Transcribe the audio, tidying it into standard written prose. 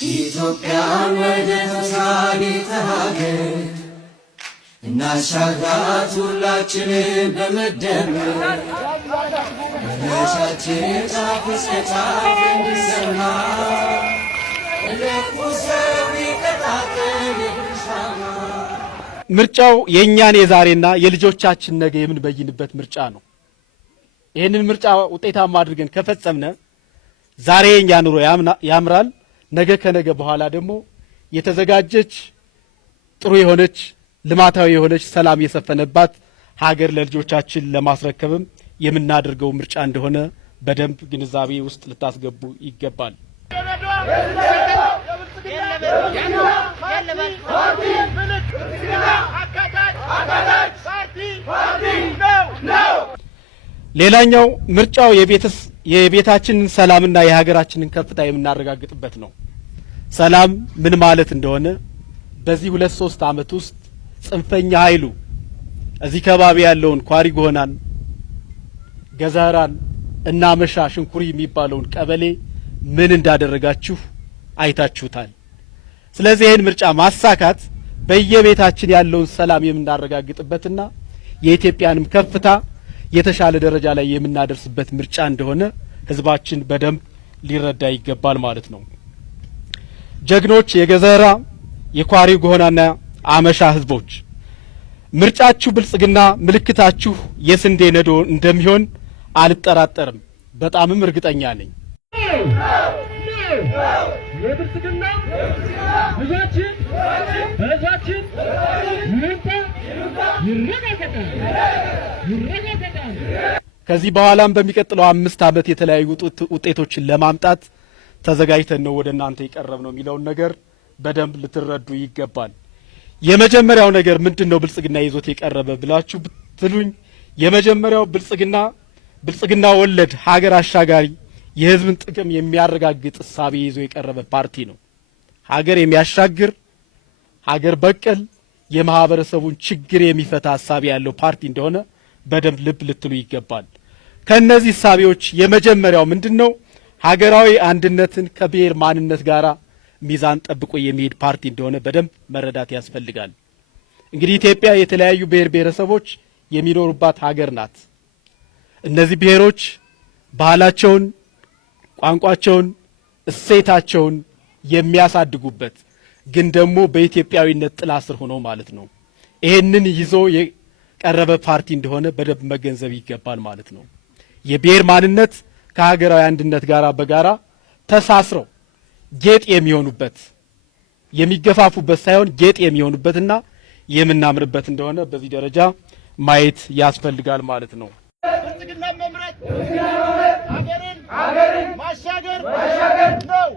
ኢትዮጵያ ወደ ተሳቢት ሀገር እናሻግራት ሁላችንን በመደመር መነሻችን ጫፍ እስከ ጫፍ እንዲሰማ ለቁሰብ ይቀጣጠል ብሻማ። ምርጫው የእኛን የዛሬና የልጆቻችን ነገ የምንበይንበት ምርጫ ነው። ይህንን ምርጫ ውጤታማ አድርገን ከፈጸምነ ዛሬ የኛ ኑሮ ያምራል። ነገ ከነገ በኋላ ደግሞ የተዘጋጀች ጥሩ የሆነች ልማታዊ የሆነች ሰላም የሰፈነባት ሀገር ለልጆቻችን ለማስረከብም የምናደርገው ምርጫ እንደሆነ በደንብ ግንዛቤ ውስጥ ልታስገቡ ይገባል። ሌላኛው ምርጫው የቤታችንን ሰላምና የሀገራችንን ከፍታ የምናረጋግጥበት ነው። ሰላም ምን ማለት እንደሆነ በዚህ 2-3 ዓመት ውስጥ ጽንፈኛ ኃይሉ እዚህ ከባቢ ያለውን ኳሪ ጎናን፣ ገዛራን እና መሻ ሽንኩሪ የሚባለውን ቀበሌ ምን እንዳደረጋችሁ አይታችሁታል። ስለዚህ ይህን ምርጫ ማሳካት በየቤታችን ያለውን ሰላም የምናረጋግጥበትና የኢትዮጵያንም ከፍታ የተሻለ ደረጃ ላይ የምናደርስበት ምርጫ እንደሆነ ህዝባችን በደንብ ሊረዳ ይገባል ማለት ነው። ጀግኖች የገዘራ የኳሪ ጎናና አመሻ ህዝቦች ምርጫችሁ ብልጽግና፣ ምልክታችሁ የስንዴ ነዶ እንደሚሆን አልጠራጠርም፣ በጣምም እርግጠኛ ነኝ። የብልጽግና ህዝባችን ይረጋገጣል። ከዚህ በኋላም በሚቀጥለው 5 ዓመት የተለያዩ ውጤቶችን ለማምጣት ተዘጋጅተን ነው ወደ እናንተ የቀረብ ነው የሚለውን ነገር በደንብ ልትረዱ ይገባል። የመጀመሪያው ነገር ምንድነው? ብልጽግና ይዞት የቀረበ ብላችሁ ብትሉኝ የመጀመሪያው ብልጽግና ወለድ ሀገር አሻጋሪ የህዝብን ጥቅም የሚያረጋግጥ እሳቤ ይዞ የቀረበ ፓርቲ ነው። ሀገር የሚያሻግር ሀገር በቀል የማህበረሰቡን ችግር የሚፈታ እሳቤ ያለው ፓርቲ እንደሆነ በደንብ ልብ ልትሉ ይገባል። ከነዚህ እሳቤዎች የመጀመሪያው ምንድነው? ሀገራዊ አንድነትን ከብሔር ማንነት ጋራ ሚዛን ጠብቆ የሚሄድ ፓርቲ እንደሆነ በደንብ መረዳት ያስፈልጋል። እንግዲህ ኢትዮጵያ የተለያዩ ብሔር ብሔረሰቦች የሚኖሩባት ሀገር ናት። እነዚህ ብሔሮች ባህላቸውን፣ ቋንቋቸውን፣ እሴታቸውን የሚያሳድጉበት ግን ደግሞ በኢትዮጵያዊነት ጥላ ስር ሆኖ ማለት ነው። ይሄንን ይዞ የቀረበ ፓርቲ እንደሆነ በደንብ መገንዘብ ይገባል ማለት ነው። የብሔር ማንነት ከሀገራዊ አንድነት ጋራ በጋራ ተሳስረው ጌጥ የሚሆኑበት የሚገፋፉበት ሳይሆን ጌጥ የሚሆኑበትና የምናምርበት እንደሆነ በዚህ ደረጃ ማየት ያስፈልጋል ማለት ነው። ብልጽግና መምረጥ ሀገርን ማሻገር ነው።